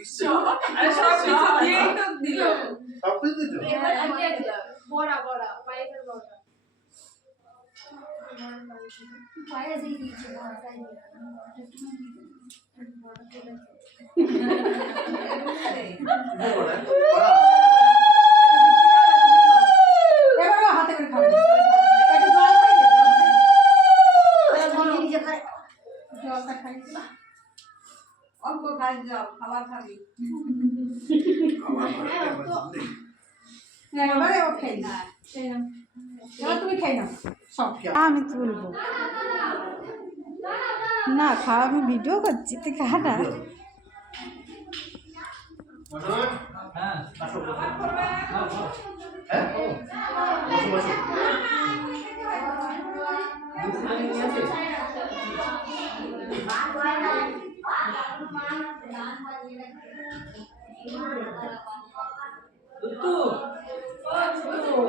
হাতে করে খাবে জলটা খাই। অল্প খাই যাও খাবার খাবি। হ্যাঁ, এবারে ও খাই না। তুমি খাই নাও সব আমি তুলবো। না খাওয়া আমি ভিডিও করছি তুই খা না। হ্যাঁ Betul. Betul.